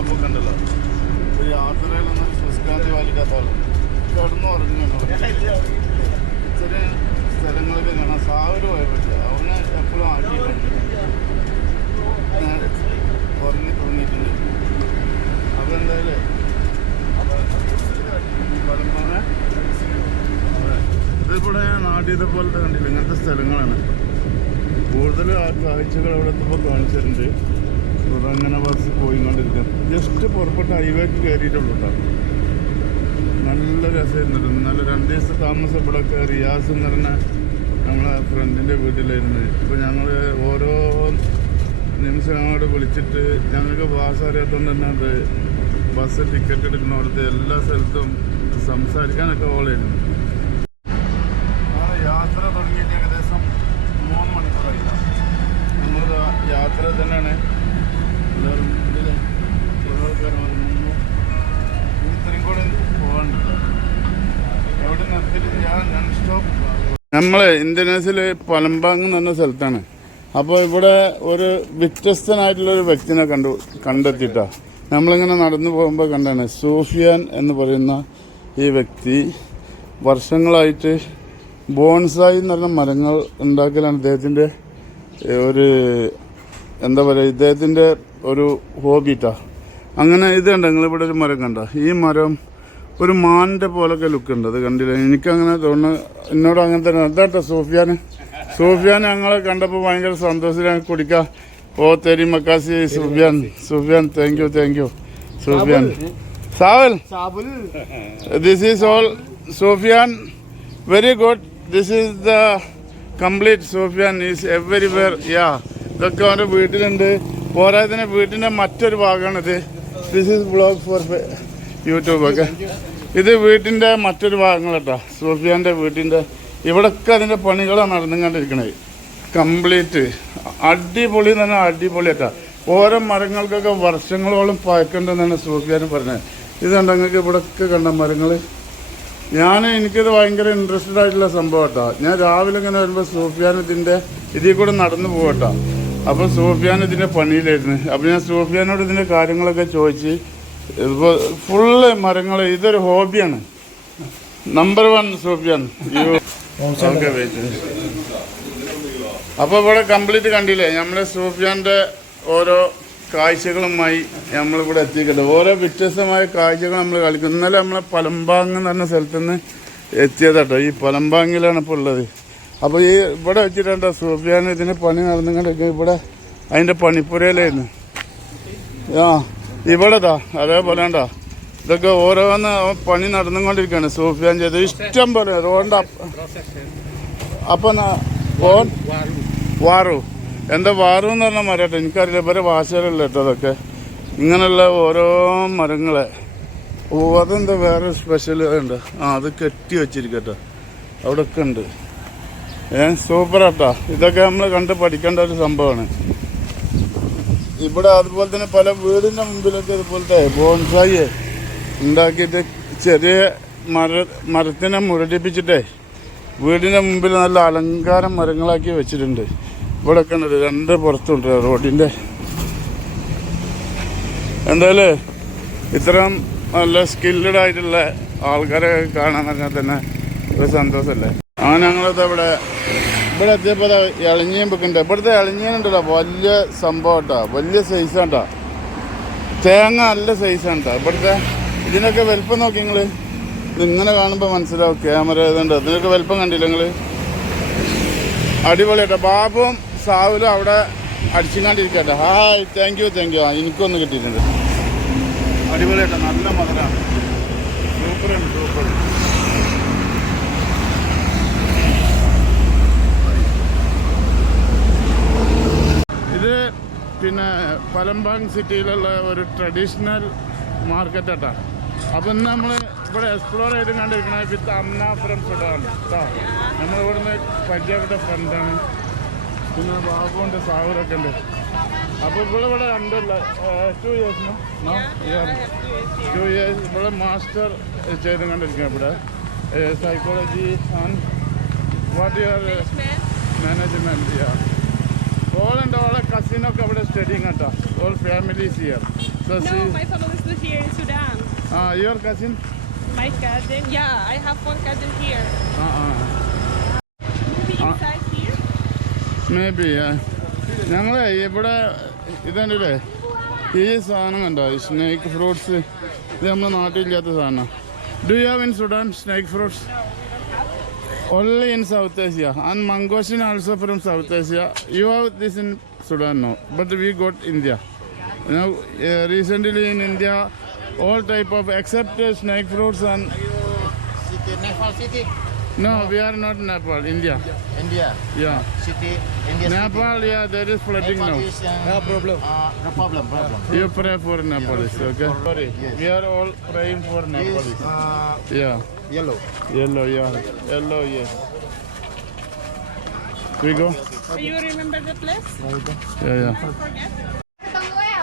ബാബൊക്കെ ഉണ്ടല്ലോ, യാത്രയിലൊന്നും ശുഷ്കാന്തി പാലിക്കാത്ത ആളും കിടന്നു പറഞ്ഞു. ചെറിയ സ്ഥലങ്ങളൊക്കെ കാണാൻ സാവര് പോയ പറ്റില്ല. അവനെ എപ്പോഴും ആക്കിയിട്ടുണ്ട്, ഉറങ്ങി തോന്നിയിട്ടുണ്ട്. അപ്പോൾ എന്തായാലും ഇതിവിടെ ഞാൻ നാട്ടിയതെ പോലത്തെ കണ്ടില്ല, ഇങ്ങനത്തെ സ്ഥലങ്ങളാണ് കൂടുതൽ. ആ കാഴ്ചകൾ അവിടെ എത്തുമ്പോൾ കാണിച്ചിട്ടുണ്ട്. അതങ്ങനെ ബസ് പോയിക്കൊണ്ടിരിക്കുക. ജസ്റ്റ് പുറപ്പെട്ട് ഹൈവേക്ക് കയറിയിട്ടുള്ളൂ കേട്ടോ. നല്ല രസമായിരുന്നു. നല്ല 2 ദിവസം താമസം ഇവിടെയൊക്കെ. റിയാസ് എന്ന് പറഞ്ഞ നമ്മളെ ഫ്രണ്ടിൻ്റെ വീട്ടിലായിരുന്നു. ഇപ്പോൾ ഞങ്ങൾ ഓരോ നിമിഷം അങ്ങോട്ട് വിളിച്ചിട്ട് ഞങ്ങൾക്ക് ഭാഷ അറിയാത്തതുകൊണ്ട് തന്നെ അത് ബസ് ടിക്കറ്റ് എടുക്കുന്നിടത്ത് എല്ലാ സ്ഥലത്തും സംസാരിക്കാനൊക്കെ ഓളായിരുന്നു. യാത്ര തുടങ്ങിയിട്ട് ഏകദേശം 3 മണിക്കൂറായില്ല. നമ്മൾ യാത്ര തന്നെയാണ്. എല്ലാവരും മുന്നിൽ ഇത്രയും കൂടെ പോകാനുണ്ട്. എവിടെ നിർത്തിയിട്ടില്ല, നോൺ സ്റ്റോപ്പ്. നമ്മൾ ഇന്തോനേഷ്യയിൽ പലമ്പാങ് എന്ന് പറഞ്ഞ സ്ഥലത്താണ്. അപ്പോൾ ഇവിടെ ഒരു വ്യത്യസ്തനായിട്ടുള്ളൊരു വ്യക്തിനെ കണ്ടെത്തിയിട്ടാണ് നമ്മളിങ്ങനെ നടന്നു പോകുമ്പോൾ കണ്ടാണ്. സൂഫിയാൻ എന്ന് പറയുന്ന ഈ വ്യക്തി വർഷങ്ങളായിട്ട് ബോൺസായി എന്ന് പറഞ്ഞ മരങ്ങൾ ഉണ്ടാക്കലാണ് ഇദ്ദേഹത്തിൻ്റെ ഒരു എന്താ പറയുക, ഇദ്ദേഹത്തിൻ്റെ ഒരു ഹോബിട്ടാ. അങ്ങനെ ഇത് കണ്ട, നിങ്ങളിവിടെ ഒരു മരം കണ്ട. ഈ മരം ഒരു മാനിൻ്റെ പോലൊക്കെ ലുക്ക് ഉണ്ട്. അത് കണ്ടില്ല, എനിക്കങ്ങനെ തോന്നുന്നു. എന്നോട് അങ്ങനെ തന്നെ അതാട്ടോ സൂഫിയാൻ ഞങ്ങളെ കണ്ടപ്പോൾ ഭയങ്കര സന്തോഷത്തിലാണ്. കുടിക്കുക. ഓ തെരി മക്കാസി സൂഫിയാൻ താങ്ക് യു സൂഫിയാൻ. സാവൽ, this is all Sufiyan. Very good. This is the complete. Sufiyan is everywhere. Yeah, ഇതൊക്കെ അവൻ്റെ വീട്ടിലുണ്ട്. പോരാതിന് വീട്ടിൻ്റെ മറ്റൊരു ഭാഗമാണിത്. This is blog for YouTube ഒക്കെ. ഇത് വീട്ടിൻ്റെ മറ്റൊരു ഭാഗങ്ങൾ കേട്ടോ. സൂഫിയാൻ്റെ വീട്ടിൻ്റെ ഇവിടൊക്കെ അതിൻ്റെ പണികളാണ് നടന്നുകൊണ്ടിരിക്കണത്. കംപ്ലീറ്റ് അടിപൊളി എന്ന് പറഞ്ഞാൽ അടിപൊളി കേട്ടോ. ഓരോ മരങ്ങൾക്കൊക്കെ വർഷങ്ങളോളം പഴക്കണ്ടെന്നാണ് സൂഫിയാൻ പറഞ്ഞത്. ഇത് കണ്ട, നിങ്ങൾക്ക് ഇവിടെയൊക്കെ കണ്ട മരങ്ങൾ. എനിക്കിത് ഭയങ്കര ഇൻട്രസ്റ്റഡ് ആയിട്ടുള്ള സംഭവം കേട്ടോ. ഞാൻ രാവിലെ ഇങ്ങനെ വരുമ്പോൾ സൂഫിയാൻ ഇതിൽ കൂടെ നടന്നു പോകട്ടോ. അപ്പോൾ സൂഫിയാൻ ഇതിൻ്റെ പണിയിലായിരുന്നു. അപ്പോൾ ഞാൻ സൂഫിയാനോട് ഇതിൻ്റെ കാര്യങ്ങളൊക്കെ ചോദിച്ച്, ഇപ്പോൾ ഫുള്ള് മരങ്ങൾ, ഇതൊരു ഹോബിയാണ്. നമ്പർ 1 സൂഫിയാൻ. Okay, wait. അപ്പോൾ ഇവിടെ കംപ്ലീറ്റ് കണ്ടില്ലേ, നമ്മളെ സൂഫിയാൻ്റെ ഓരോ കാഴ്ചകളുമായി നമ്മളിവിടെ എത്തിക്കട്ടെ. ഓരോ വ്യത്യസ്തമായ കാഴ്ചകൾ നമ്മൾ കളിക്കും. ഇന്നലെ നമ്മളെ പലമ്പാങ് എന്ന് പറഞ്ഞ സ്ഥലത്തുനിന്ന് എത്തിയതാട്ടോ. ഈ പലമ്പാങ്ങിലാണ് ഇപ്പോൾ ഉള്ളത്. അപ്പോൾ ഈ ഇവിടെ വെച്ചിട്ടുണ്ട് സൂഫിയാൻ ഇതിന് പണി നടന്നുകൊണ്ടിരിക്കും. ഇവിടെ അതിൻ്റെ പണിപ്പുരയിലായിരുന്നു. ഇവിടെ അതേപോലെ ഉണ്ടോ, ഇതൊക്കെ ഓരോന്ന് പണി നടന്നുകൊണ്ടിരിക്കുകയാണ്. സൂഫിയാൻ ചെയ്ത് ഇഷ്ടം പോലെ റോഡിൻ്റെ അപ്പം വാറു എന്താ വാറു എന്ന് പറഞ്ഞാൽ മരട്ടെ, എനിക്കറിയില്ല. ഇവരെ ഭാഷയിലല്ല കേട്ടോ അതൊക്കെ. ഇങ്ങനെയുള്ള ഓരോ മരങ്ങളെ. അതെന്താ വേറെ സ്പെഷ്യൽ ഉണ്ട്. അത് കെട്ടി വെച്ചിരിക്കട്ടോ, അവിടെയൊക്കെ ഉണ്ട്. സൂപ്പറാട്ടോ. ഇതൊക്കെ നമ്മൾ കണ്ട് പഠിക്കേണ്ട ഒരു സംഭവമാണ്. ഇവിടെ അതുപോലെ തന്നെ പല വീടിൻ്റെ മുമ്പിലൊക്കെ ഇതുപോലത്തെ ബോൺസായി ഉണ്ടാക്കിയിട്ട് ചെറിയ മരത്തിനെ മുരടിപ്പിച്ചിട്ടേ വീടിൻ്റെ മുമ്പിൽ നല്ല അലങ്കാരം മരങ്ങളാക്കി വെച്ചിട്ടുണ്ട്. ഇവിടെ ഒക്കെ ഉണ്ട്, 2 പുറത്തുണ്ട് റോഡിൻ്റെ. എന്തായാലും ഇത്തരം നല്ല സ്കില്ലഡ് ആയിട്ടുള്ള ആൾക്കാരെ കാണാൻ പറഞ്ഞാൽ തന്നെ ഒരു സന്തോഷമല്ലേ. അങ്ങനെ ഞങ്ങളിത് ഇവിടെ എത്തിയപ്പോൾ ഇളഞ്ഞിയും വെക്കുന്നുണ്ട്. ഇവിടുത്തെ ഇളഞ്ഞിയുണ്ടല്ലോ വലിയ സംഭവം കേട്ടോ, വലിയ സൈസാണ് കേട്ടോ. തേങ്ങ നല്ല സൈസാണ് കേട്ടോ ഇവിടുത്തെ. ഇതിനൊക്കെ വലുപ്പം നോക്കി നിങ്ങൾ, ഇങ്ങനെ കാണുമ്പോൾ മനസ്സിലാവും. ക്യാമറ ഇതുണ്ട്, ഇതിനൊക്കെ വലുപ്പം കണ്ടില്ല നിങ്ങൾ. അടിപൊളി കേട്ടോ. ബാബുവും സാവുലും അവിടെ അടിച്ചുകൊണ്ടിരിക്കട്ടെ. Hi, thank you. എനിക്കൊന്ന് കിട്ടിയിട്ടുണ്ട്. അടിപൊളി കേട്ടോ, നല്ല മധുരമാണ്. സൂപ്പർ. ഇത് പിന്നെ പലമ്പാങ് സിറ്റിയിലുള്ള ഒരു ട്രഡീഷണൽ മാർക്കറ്റ് കേട്ടോ. അപ്പം ഇന്ന് നമ്മൾ ഇവിടെ എക്സ്പ്ലോർ ചെയ്ത് കണ്ടിരിക്കുന്നത് വിത്ത് അമ്മ ഫ്രം സുഡാൻ കേട്ടോ. നമ്മളിവിടുന്ന് പരിചയപ്പെട്ട ഫ്രണ്ടാണ്. പിന്നെ ബാബുണ്ട്, സാവൂരൊക്കെ ഉണ്ട്. അപ്പോൾ ഇവിടെ രണ്ടുള്ള 2 years 2 years ഇവിടെ മാസ്റ്റർ ചെയ്ത് കണ്ടിരിക്കുന്നത്. ഇവിടെ psychology and what your management. ഓളുണ്ട്, ഓളെ cousin ഒക്കെ അവിടെ studying കേട്ടോ. All family is here. So No, my family is still here in Sudan. Your cousin? My cousin, yeah, I have one cousin here. Maybe inside here? Maybe, yeah. ഞങ്ങളെ ഇവിടെ ഇതല്ലേ ഈ സാധനം കണ്ടോ സ്നേക്ക് ഫ്രൂട്ട്സ് ഇത് നമ്മുടെ നാട്ടിലില്ലാത്ത സാധനം. Do you have in Sudan snake fruits? Only in South Asia and mangosteen also from South Asia. You have this in Sudan now, but we got India. Now recently in India, all type of except snake fruits and. City, Nepal city. No, we are not Nepal, India. India. Yeah. City, India. Nepal, city. yeah, there is flooding Nepal now. is, no problem. No problem. You pray for Nepalese, okay? Sorry, Yes. we are all praying for Nepalese. Yeah. Yellow. Yellow, yeah. Yellow, yes. We go? You remember the place? Yeah. Don't forget.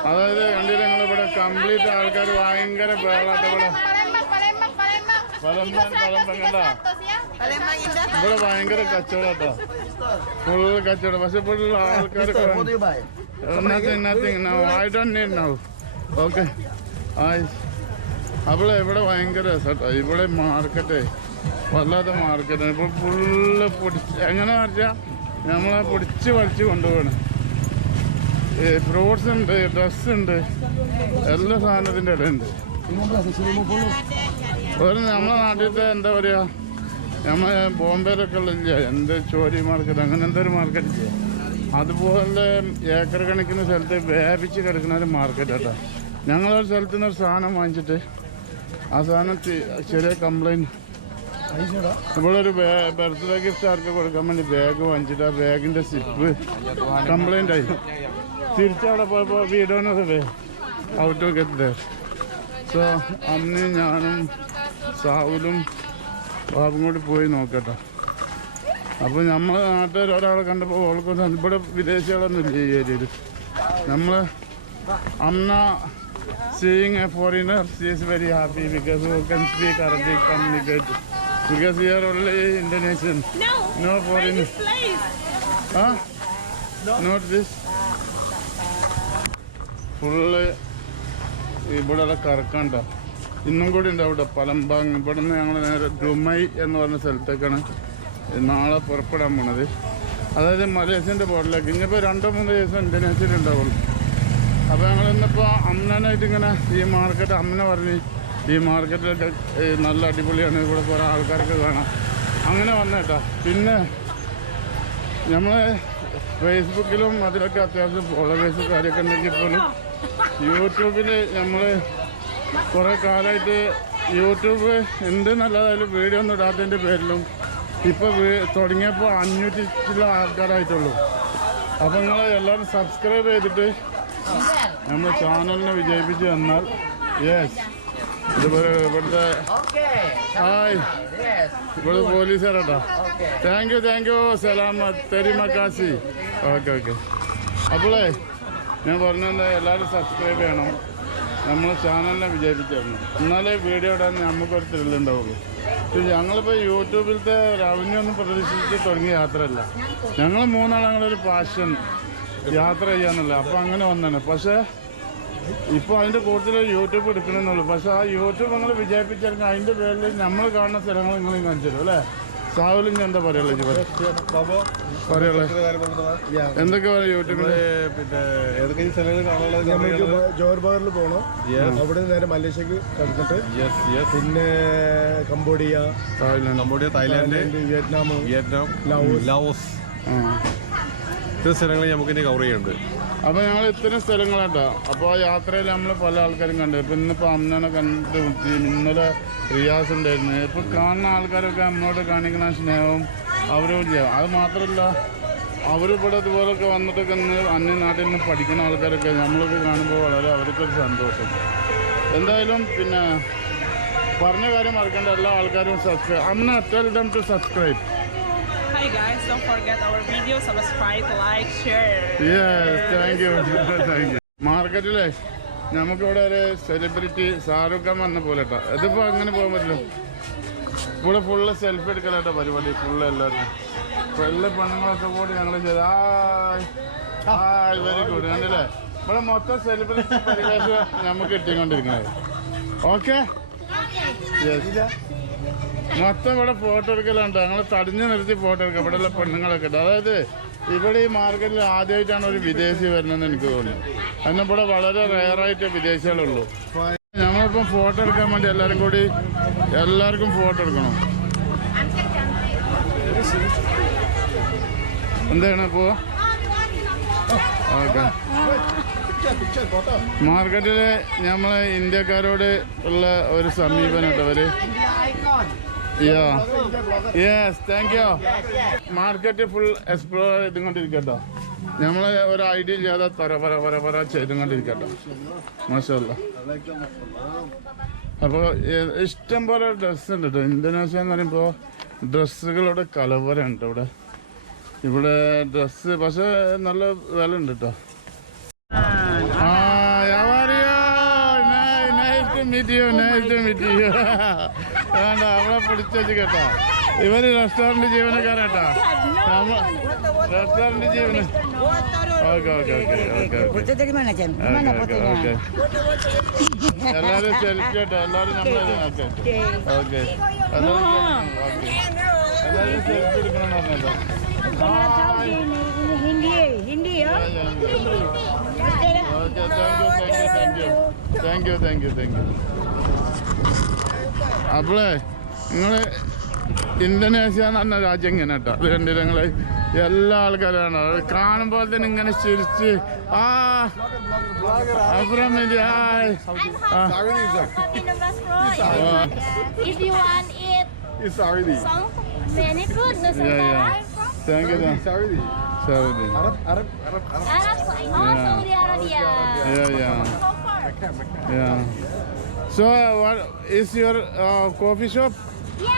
അതായത് കണ്ടിട്ട് ഞങ്ങളിവിടെ complete ആൾക്കാർ ഭയങ്കര ബഹളായിട്ട് ഇവിടെ പലമ്പം കണ്ട ഇവിടെ ഭയങ്കര കച്ചവടം കേട്ടോ. ഫുൾ കച്ചവടം. പക്ഷെ ഫുൾ ആൾക്കാർ nothing now I don't need now. Okay അപ്പോൾ ഇവിടെ ഭയങ്കര രസട്ടോ. ഇവിടെ മാർക്കറ്റ് വല്ലാത്ത മാർക്കറ്റാണ്. ഇപ്പോൾ ഫുള്ള് എങ്ങനെ വെച്ചാൽ നമ്മളെ പൊടിച്ച് വലിച്ച് കൊണ്ടുപോകണം. ഫ്രൂട്ട്സ് ഉണ്ട്, ഡ്രസ് ഉണ്ട്, എല്ലാ സാധനത്തിൻ്റെ ഇടയുണ്ട്. ഒരു നമ്മളെ നാട്ടിലത്തെ എന്താ പറയുക, നമ്മൾ ബോംബെയിലൊക്കെ ഉള്ളില്ല എന്ത് ചോരി മാർക്കറ്റ് അങ്ങനെ എന്തൊരു മാർക്കറ്റ് ഇല്ല. അതുപോലെ ഏക്കർ കണക്കിന് സ്ഥലത്ത് വ്യാപിച്ച് കിടക്കുന്ന ഒരു മാർക്കറ്റ് കേട്ടോ. ഞങ്ങളൊരു സ്ഥലത്ത് നിന്ന് ഒരു സാധനം വാങ്ങിച്ചിട്ട് ആ സാധനം ചെറിയ കംപ്ലൈൻറ്റ് ഇവിടെ ഒരു ബർത്ത്ഡേ ഗിഫ്റ്റ് ആർക്ക് കൊടുക്കാൻ വേണ്ടി ബാഗ് വാങ്ങിച്ചിട്ട് ആ ബാഗിൻ്റെ സിപ്പ് കംപ്ലൈൻ്റ് ആയി. തിരിച്ചവിടെ പോയപ്പോൾ വീടോനത് way out to get there. So അന്ന് ഞാനും സാവുലും ബാബും കൂടി പോയി നോക്കട്ടെ. അപ്പോൾ നമ്മളെ നാട്ടുകാർ ഒരാളെ കണ്ടപ്പോൾ ഓൾക്കൊന്നും ഇവിടെ വിദേശികളൊന്നും ഇല്ല ഈ ഏരിയയിൽ. നമ്മൾ അമ്മ seeing A foreigner she is very happy because who can speak Arabic communicate because we are only Indonesian. No foreign. This place. Huh? No. Not this. Full ഇവിടെ കറക്കണ്ട. ഇന്നും കൂടി ഉണ്ട് അവിടെ പലമ്പാങ്. ഇവിടെ നിന്ന് ഞങ്ങൾ നേരെ ഡുമൈ എന്ന് പറഞ്ഞ സ്ഥലത്തേക്കാണ് നാളെ പുറപ്പെടാൻ പോണത്. അതായത് മലേഷ്യൻ്റെ ബോർഡിലേക്ക്. ഇനിയിപ്പോൾ 2-3 ദിവസം ഇന്തോനേഷ്യയിൽ ഉണ്ടാവുള്ളൂ. അപ്പോൾ ഞങ്ങൾ ഇന്നിപ്പോൾ അമ്മനായിട്ട് ഇങ്ങനെ ഈ മാർക്കറ്റ് അമ്മനെ പറഞ്ഞ് ഈ മാർക്കറ്റിലൊക്കെ നല്ല അടിപൊളിയാണ്, ഇവിടെ കുറേ ആൾക്കാരൊക്കെ കാണാം അങ്ങനെ വന്നേട്ടാ. പിന്നെ നമ്മൾ ഫേസ്ബുക്കിലും അതിലൊക്കെ അത്യാവശ്യം ഫോളോവേഴ്സ് കാര്യമൊക്കെ ഉണ്ടെങ്കിൽ പോലും യൂട്യൂബിൽ നമ്മൾ കുറേ കാലമായിട്ട് യൂട്യൂബ് എന്ത് നല്ലതായാലും വീഡിയോ ഒന്നും ഇടാത്തതിൻ്റെ പേരിലും ഇപ്പോൾ തുടങ്ങിയപ്പോൾ 500 ചില ആൾക്കാരായിട്ടുള്ളൂ. അപ്പോൾ നിങ്ങൾ എല്ലാവരും സബ്സ്ക്രൈബ് ചെയ്തിട്ട് നമ്മൾ ചാനലിനെ വിജയിപ്പിച്ച് തന്നാൽ. യെസ്, ഇവിടുത്തെ ഹായ് ഇവിടെ പോലീസുകാരാട്ടോ. താങ്ക് യു സലാമത്ത് തെരിമക്കാസി. ഓക്കെ. അപ്പോളേ ഞാൻ പറഞ്ഞത് എല്ലാവരും സബ്സ്ക്രൈബ് ചെയ്യണം, നമ്മൾ ചാനലിനെ വിജയിപ്പിച്ച് തരണം. എന്നാലേ വീഡിയോ ഇടാൻ നമുക്കൊരു ത്രില്ലുണ്ടാവുള്ളൂ. ഞങ്ങളിപ്പോൾ യൂട്യൂബിലത്തെ റവന്യൂ ഒന്നും പ്രതീക്ഷിച്ച് തുടങ്ങിയ യാത്രയല്ല. ഞങ്ങൾ 3 ആൾ ഞങ്ങളൊരു പാഷൻ യാത്ര ചെയ്യാന്നല്ല. അപ്പോൾ അങ്ങനെ വന്നാണ്. പക്ഷേ ഇപ്പോൾ അതിൻ്റെ കൂടുതൽ യൂട്യൂബ് എടുക്കണമെന്നുള്ളൂ. പക്ഷേ ആ യൂട്യൂബ് നിങ്ങൾ വിജയിപ്പിച്ചെടുക്കുക. അതിൻ്റെ പേരിൽ നമ്മൾ കാണുന്ന സ്ഥലങ്ങൾ നിങ്ങളും കാണിച്ചു തരും അല്ലേ? സാവലും ഞാൻ എന്താ പറയുള്ളത് എന്തൊക്കെ പറയാം യൂട്യൂബിൽ? പിന്നെ ഏതൊക്കെ സ്ഥലങ്ങൾ കാണാനുള്ളത്? ജോഹർ ബാറിൽ പോകണം. അവിടെ നേരെ മലേഷ്യക്ക് കടന്നിട്ട് പിന്നെ കംബോഡിയ, തായ്ലാൻഡ്, വിയറ്റ്നാം, ലാവോസ് ഇത്തരം സ്ഥലങ്ങൾ നമുക്ക് ഇനി കവർ ചെയ്യുന്നുണ്ട്. അപ്പോൾ ഞങ്ങൾ ഇത്തരം സ്ഥലങ്ങളാട്ടോ. അപ്പോൾ ആ യാത്രയിൽ നമ്മൾ പല ആൾക്കാരും കണ്ടു. ഇപ്പം ഇന്നിപ്പോൾ അമ്മനെ കണ്ടു മുട്ടി. ഇന്നലെ റിയാസ് ഉണ്ടായിരുന്നു. ഇപ്പോൾ കാണുന്ന ആൾക്കാരൊക്കെ അമ്മയോട് കാണിക്കുന്ന സ്നേഹവും അവരും ഇല്ല. അത് മാത്രമല്ല അവരിവിടെ ഇതുപോലൊക്കെ വന്നിട്ടൊക്കെ അന്യനാട്ടിൽ നിന്ന് പഠിക്കുന്ന ആൾക്കാരൊക്കെ നമ്മളൊക്കെ കാണുമ്പോൾ വളരെ അവർക്കൊരു സന്തോഷം. എന്തായാലും പിന്നെ പറഞ്ഞ കാര്യം മറക്കേണ്ട, എല്ലാ ആൾക്കാരും സബ്സ്ക്രൈബ്. അമ്മ tell them to subscribe. Hi guys, don't forget our video, subscribe, like, share. Yes, thank you. മാർക്കറ്റിലെ നമുക്കിവിടെ ഒരു സെലിബ്രിറ്റി ഷാറുഖ് ഖാൻ വന്ന പോലെ കേട്ടോ. ഇതിപ്പോൾ അങ്ങനെ പോകാൻ പറ്റില്ല. ഇവിടെ ഫുള്ള് സെൽഫി എടുക്കലാട്ടോ പരിപാടി. ഫുള്ള് എല്ലാവരും എല്ലാ പെണ്ണുങ്ങളൊക്കെ കൂടി ഞങ്ങൾ ചെയ്ത് വെരി ഗുഡ് കണ്ടില്ലേ ഇവിടെ മൊത്തം സെലിബ്രിറ്റി പരിവേഷം നമുക്ക് കിട്ടിക്കൊണ്ടിരിക്കുന്നത്. ഓക്കെ മൊത്തം ഇവിടെ ഫോട്ടോ എടുക്കലുണ്ട്. ഞങ്ങൾ തടിഞ്ഞു നിർത്തി ഫോട്ടോ എടുക്കുക. ഇവിടെയുള്ള പെണ്ണുങ്ങളൊക്കെ ഉണ്ട്. അതായത് ഇവിടെ ഈ മാർക്കറ്റിൽ ആദ്യമായിട്ടാണ് ഒരു വിദേശി വരുന്നതെന്ന് എനിക്ക് തോന്നുന്നു. അതിന് ഇവിടെ വളരെ റെയറായിട്ട് വിദേശികളുള്ളൂ. നമ്മളിപ്പം ഫോട്ടോ എടുക്കാൻ വേണ്ടി എല്ലാവർക്കും ഫോട്ടോ എടുക്കണം. എന്താണ് പോവാ? ഓക്കെ മാർക്കറ്റിൽ നമ്മളെ ഇന്ത്യക്കാരോട് ഉള്ള ഒരു സമീപനം കേട്ടോ അവര്. Yes thank you. Market full explore ചെയ്തുകൊണ്ടിരിക്കട്ടോ. നമ്മളെ ഒരു ഐഡിയ ചെയ്യാതെ പര ചെയ്തുകൊണ്ടിരിക്കട്ടോ. മാഷാഅല്ലാ. അപ്പോൾ ഇഷ്ടം പോലെ ഡ്രസ്സ് ഉണ്ട് കേട്ടോ. ഇന്തോനേഷ്യ എന്ന് പറയുമ്പോൾ ഡ്രസ്സുകളുടെ കലവരമുണ്ട് ഇവിടെ ഡ്രസ്സ്. പക്ഷെ നല്ല വില ഉണ്ട് കേട്ടോ. വേണ്ട അവളെ പിടിച്ചു കേട്ടോ. ഇവര് റെസ്റ്റോറന്റ് ജീവനക്കാരാട്ടാ. റെസ്റ്റോറന്റ് ജീവന. ഓക്കെ എല്ലാരും സെൽഫി കേട്ടോ. എല്ലാരും നമ്മളെ ഓക്കെ എല്ലാരും സെൽഫി എടുക്കണം പറഞ്ഞല്ലോ. Thank you. അപ്പോളേ നിങ്ങള് ഇന്തോനേഷ്യ എന്ന് പറഞ്ഞ രാജ്യം ഇങ്ങനെ കേട്ടോ. അത് കണ്ടില്ല നിങ്ങള് എല്ലാ ആൾക്കാരാണ് കാണുമ്പോൾ തന്നെ ഇങ്ങനെ ചിരിച്ച് thank you. Saudi. Arab. Saudi Arabia. Yeah. So, what is your coffee shop? Yeah.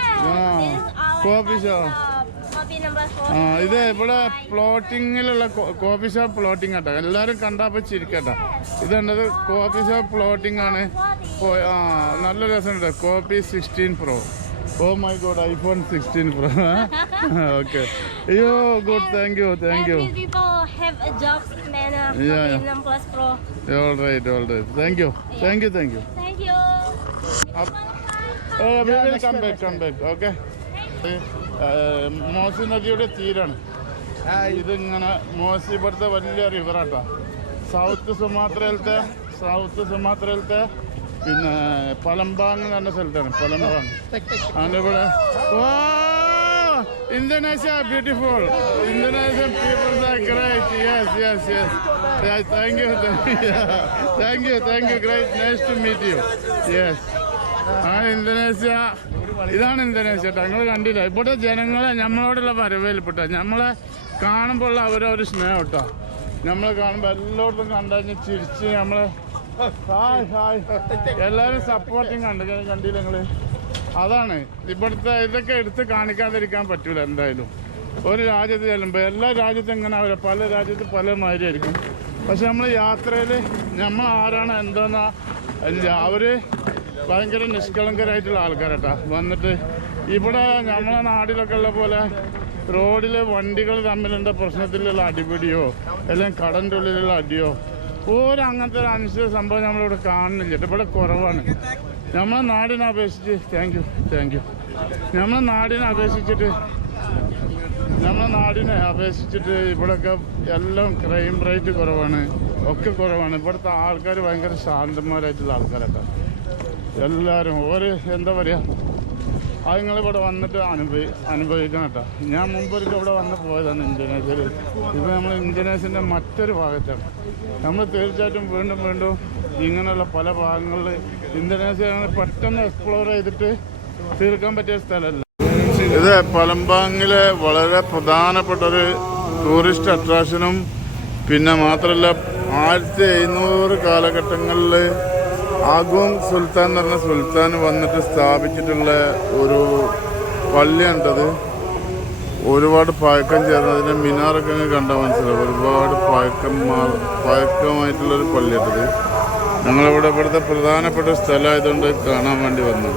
This is our coffee shop. Coffee number 4. ഇത് ഇവിടെ പ്ലോട്ടിങ്ങിലുള്ള കോഫി ഷോപ്പ് പ്ലോട്ടിങ് കേട്ടോ. എല്ലാവരും കണ്ടപ്പോൾ ചിരിക്കട്ടോ. ഇതുണ്ടത് കോഫി ഷോപ്പ് പ്ലോട്ടിംഗ് ആണ്. നല്ല രസമുണ്ട്. Coffee 16 Pro. Oh my God, iPhone 16 Pro. Okay. Yo, good. Thank you. Every people have a jokes manner. Yeah. Plus Pro. All right. Thank you. Thank you. We will come back. Okay. മോസി നദിയുടെ തീരാണ് ഇതിങ്ങനെ. മോസി ഇവിടുത്തെ വലിയ റിവറാട്ടോ. South സുമാത്രയിലത്തെ പിന്നെ പലമ്പാങ് എന്ന് പറഞ്ഞ സ്ഥലത്താണ്. പലമ്പാങ് അതിവിടെ. Indonesia beautiful. Indonesian people are great. Yes. Thank you. Great. Nice to meet you. Yes. Indonesia. ഇതാണ് ഇന്തോനേഷ്യ. നിങ്ങൾ കണ്ടില്ല ഇവിടെ ജനങ്ങളെ നമ്മളോടുള്ള വരവേൽപ്പെട്ട. നമ്മളെ കാണുമ്പോൾ അവരൊരു സ്നേഹം കേട്ടോ. നമ്മളെ കാണുമ്പോൾ എല്ലായിടത്തും കണ്ടു ചിരിച്ച് നമ്മളെ ഹായ് എല്ലാവരും സപ്പോർട്ടിങ് കണ്ടില്ല നിങ്ങള്. അതാണ് ഇവിടുത്തെ. ഇതൊക്കെ എടുത്ത് കാണിക്കാതിരിക്കാൻ പറ്റൂല എന്തായാലും. ഒരു രാജ്യത്ത് ചെല്ലുമ്പോൾ എല്ലാ രാജ്യത്തും ഇങ്ങനെ പല രാജ്യത്ത് പല മാതിരിയായിരിക്കും. പക്ഷെ നമ്മൾ യാത്രയിൽ നമ്മൾ ആരാണ് എന്താന്നാ അവര് ഭയങ്കര നിഷ്കളങ്കരായിട്ടുള്ള ആൾക്കാരട്ടാ. വന്നിട്ട് ഇവിടെ നമ്മളെ നാട്ടിലൊക്കെ ഉള്ള പോലെ റോഡിൽ വണ്ടികൾ തമ്മിലുള്ള പ്രശ്നത്തിലുള്ള അടിപിടിയോ അല്ലെങ്കിൽ കടൻ്റെ ഉള്ളിലുള്ള അടിയോ അങ്ങനത്തെ ഒരു അനിശ്ചിത സംഭവം നമ്മളിവിടെ കാണുന്നില്ല. ഇവിടെ കുറവാണ്. നമ്മളെ നാടിനെ അപേക്ഷിച്ച്. Thank you. നമ്മളെ നാടിനെ അപേക്ഷിച്ചിട്ട് ഇവിടെയൊക്കെ എല്ലാം ക്രൈം റേറ്റ് കുറവാണ്. ഒക്കെ കുറവാണ്. ഇവിടുത്തെ ആൾക്കാർ ഭയങ്കര ശാന്തന്മാരായിട്ടുള്ള ആൾക്കാരൊക്കെ എല്ലാവരും. എന്താ പറയുക, അത് നിങ്ങളിവിടെ വന്നിട്ട് അനുഭവിക്കണം കേട്ടോ. ഞാൻ മുമ്പൊരിക്കൽ ഇവിടെ വന്ന് പോയതാണ് ഇന്തോനേഷ്യയിൽ. ഇപ്പോൾ നമ്മൾ ഇന്തോനേഷ്യൻ്റെ മറ്റൊരു ഭാഗത്താണ്. നമ്മൾ തീർച്ചയായിട്ടും വീണ്ടും ഇങ്ങനെയുള്ള പല ഭാഗങ്ങളിൽ ഇന്തോനേഷ്യ പെട്ടെന്ന് എക്സ്പ്ലോർ ചെയ്തിട്ട് തീർക്കാൻ പറ്റിയ സ്ഥലമല്ല ഇത്. പലമ്പാങ്ങിലെ വളരെ പ്രധാനപ്പെട്ടൊരു ടൂറിസ്റ്റ് അട്രാക്ഷനും പിന്നെ മാത്രമല്ല 1700 കാലഘട്ടങ്ങളിൽ ആഗോങ് സുൽത്താൻ എന്ന് പറഞ്ഞ സുൽത്താൻ വന്നിട്ട് സ്ഥാപിച്ചിട്ടുള്ള ഒരു പള്ളിയാണിട്ടത്. ഒരുപാട് പഴക്കം ചേർന്നതിൻ്റെ മിനാറൊക്കെ കണ്ടാൽ മനസ്സിലാവും. ഒരുപാട് പഴക്കമായിട്ടുള്ളൊരു പള്ളിയാണിട്ടത്. ഇവിടുത്തെ പ്രധാനപ്പെട്ട സ്ഥലമായതുകൊണ്ട് കാണാൻ വേണ്ടി വന്നു.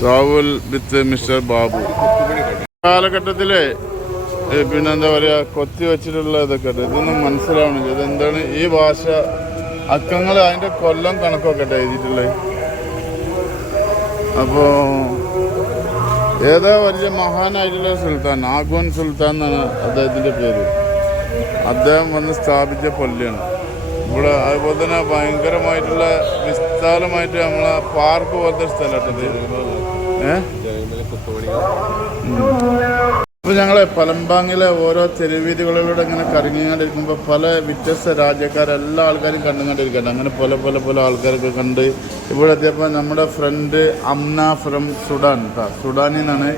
സാവുൽ വിത്ത് മിസ്റ്റർ ബാബു. കാലഘട്ടത്തിൽ പിന്നെ എന്താ പറയുക കൊത്തി വെച്ചിട്ടുള്ള ഇതൊക്കെ ഉണ്ട്. ഇതൊന്നും മനസ്സിലാവണില്ല. ഇതെന്താണ് ഈ ഭാഷ അക്കങ്ങൾ അതിൻ്റെ കൊല്ലം കണക്കൊക്കെ എഴുതിയിട്ടുള്ളത്. അപ്പോൾ ഏതാ വലിയ മഹാനായിട്ടുള്ള സുൽത്താൻ, ആഗോൻ സുൽത്താൻ എന്നാണ് അദ്ദേഹത്തിൻ്റെ പേര്. അദ്ദേഹം വന്ന് സ്ഥാപിച്ച പള്ളിയാണ് ഇവിടെ. അതുപോലെ തന്നെ ഭയങ്കരമായിട്ടുള്ള വിസ്താരമായിട്ട് നമ്മളെ പാർക്ക് പോലത്തെ സ്ഥലത്തത്. അപ്പോൾ ഞങ്ങൾ പലമ്പാങ്ങിലെ ഓരോ തെരുവീതികളിലൂടെ ഇങ്ങനെ കറങ്ങിക്കൊണ്ടിരിക്കുമ്പോൾ പല വ്യത്യസ്ത രാജ്യക്കാരെല്ലാ ആൾക്കാരും കണ്ടുകൊണ്ടിരിക്കട്ടെ. അങ്ങനെ പല ആൾക്കാരൊക്കെ കണ്ട് ഇവിടെ എത്തിയപ്പോൾ നമ്മുടെ ഫ്രണ്ട് അംന ഫ്രം സുഡാൻ സുഡാനിൽ നിന്നാണ്.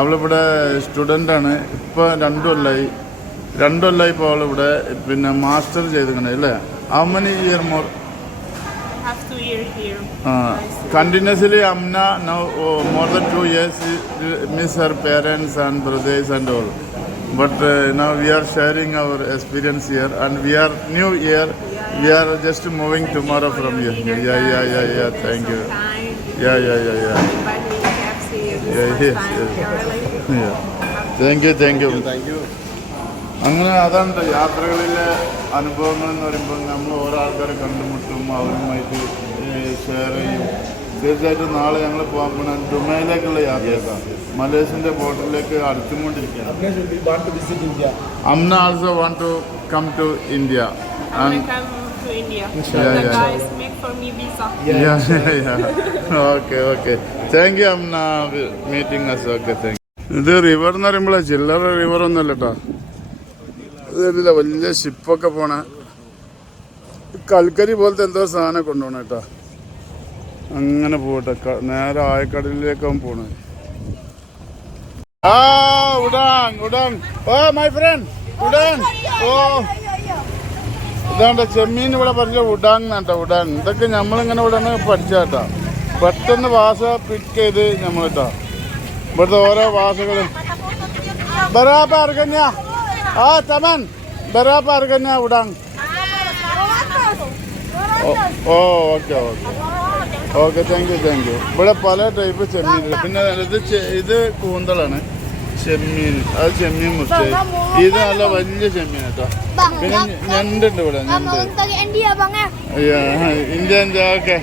അവളിവിടെ സ്റ്റുഡൻ്റാണ്. ഇപ്പോൾ 2 കൊല്ലമായി ഇപ്പോൾ അവളിവിടെ പിന്നെ മാസ്റ്റർ ചെയ്തിരിക്കണേ അല്ലേ? How many year more? Have 2 years here. Continuously Amna now more than 2 years miss her parents and brothers and all. But now we are sharing our experience here and we are new here. We are just moving tomorrow from here. Yeah. Thank you. Yeah. Invite me to KFC this Yes. time. Yeah. Thank you. അങ്ങനെ അതാണ് യാത്രകളിലെ അനുഭവങ്ങൾ എന്ന് പറയുമ്പോൾ നമ്മൾ ഓരോ ആൾക്കാരെ കണ്ടുമുട്ടും, അവരുമായിട്ട് share ചെയ്യും. തീർച്ചയായിട്ടും നാളെ ഞങ്ങൾ പോകാൻ പോകണം ദുബൈയിലേക്കുള്ള യാത്രയാണ്. മലേഷ്യൻ്റെ ബോർഡറിലേക്ക് അടുത്തുകൊണ്ടിരിക്കുകയാണ്. Amna also want to come to India. I'm gonna come to India. Yeah. The guys make for me visa. Yeah. Okay. Thank you Amna meeting us. Okay, thank you. ഇത് റിവർ എന്ന് പറയുമ്പോൾ ചില്ലറ റിവർ ഒന്നല്ല കേട്ടോ. ഇതില്ല വലിയ ഷിപ്പൊക്കെ പോണ കൽക്കരി പോലത്തെ എന്തോ സാധനം കൊണ്ടുപോകണം കേട്ടോ. അങ്ങനെ പോട്ടെ, നേരെ ആയക്കടലിലേക്കാവും പോണേ. ഉടാങ് ഓ മൈ ഫ്രണ്ട് ഉടാങ്. ഓ ഇതാണ്ട ചെമ്മീൻ ഇവിടെ പറഞ്ഞ ഉടാങ് എന്നാട്ടോ. ഉടാങ് ഇതൊക്കെ നമ്മളിങ്ങനെ ഇവിടെ പഠിച്ചാട്ടോ. പെട്ടെന്ന് ഭാഷ പിക്ക് ചെയ്ത് നമ്മൾ കേട്ടോ. ഇവിടുത്തെ ഓരോ ഭാഷകളും ബറാബ അർഗന്യ തമൻ ബറാബ അർഗന്യ ഉടാങ്. Okay thank you. ഇവിടെ പല ടൈപ്പ് ചെമ്മീൻ. പിന്നെ ഇത് കൂന്തളാണ് ചെമ്മീൻ. അത് ചെമ്മീൻ മുറിച്ച് ഇത് നല്ല വലിയ ചെമ്മീൻ കേട്ടോ. പിന്നെ ഞണ്ടുണ്ട് ഇവിടെ, ഞണ്ട് ഇന്ത്യ. ഓക്കെ.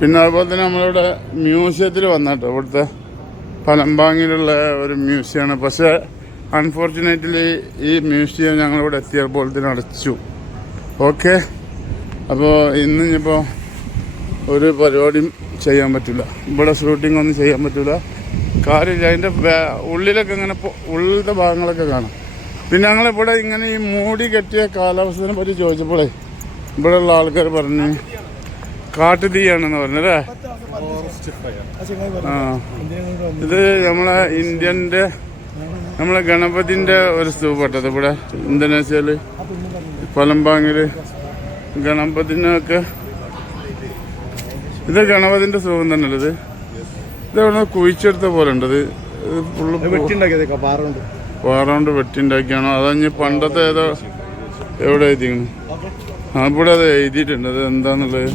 പിന്നെ അതുപോലെ തന്നെ നമ്മളിവിടെ മ്യൂസിയത്തിൽ വന്നാട്ടോ. ഇവിടുത്തെ പലമ്പാങ്ങിലുള്ള ഒരു മ്യൂസിയമാണ്. പക്ഷേ അൺഫോർച്ചുനേറ്റ്ലി ഈ മ്യൂസിയം ഞങ്ങളിവിടെ എത്തിയപ്പോൾ തന്നെ അടച്ചു. ഓക്കെ. അപ്പോൾ ഇന്നിപ്പോൾ ഒരു പരിപാടിയും ചെയ്യാൻ പറ്റില്ല. ഇവിടെ ഷൂട്ടിംഗ് ഒന്നും ചെയ്യാൻ പറ്റില്ല. കാര്യമില്ല. അതിൻ്റെ ഉള്ളിലൊക്കെ ഇങ്ങനെ ഉള്ളിലത്തെ ഭാഗങ്ങളൊക്കെ കാണാം. പിന്നെ ഞങ്ങളിവിടെ ഇങ്ങനെ ഈ മൂടി കെട്ടിയ കാലാവസ്ഥയെ പറ്റി ചോദിച്ചപ്പോഴേ ഇവിടെയുള്ള ആൾക്കാർ പറഞ്ഞ് കാട്ടുതീയാണെന്ന് പറഞ്ഞല്ലേ. ഇത് നമ്മളെ ഗണപതിൻ്റെ ഒരു സ്തൂപട്ടത് ഇവിടെ ഇന്തോനേഷ്യയിൽ പലമ്പാങ്ങിൽ ഗണപതിനൊക്കെ. ഇത് ഗണപതിൻ്റെ സ്തൂപം തന്നെയല്ലത്. ഇത് അവിടെ കുഴിച്ചെടുത്ത പോലെ ഉണ്ട്. ഇത് ഫുള്ള് പാറ വെട്ടിണ്ടാക്കിയാണോ അതഞ്ഞ് പണ്ടത്തെ ഏതോ എവിടെ എഴുതിക്കണം. ഇവിടെ അത് എഴുതിയിട്ടുണ്ട്. അത് എന്താന്നുള്ളത്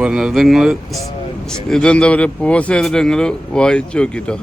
പറഞ്ഞത്. നിങ്ങൾ ഇതെന്താ പറയുക പോസ് ചെയ്തിട്ട് നിങ്ങൾ വായിച്ചു നോക്കിട്ടോ.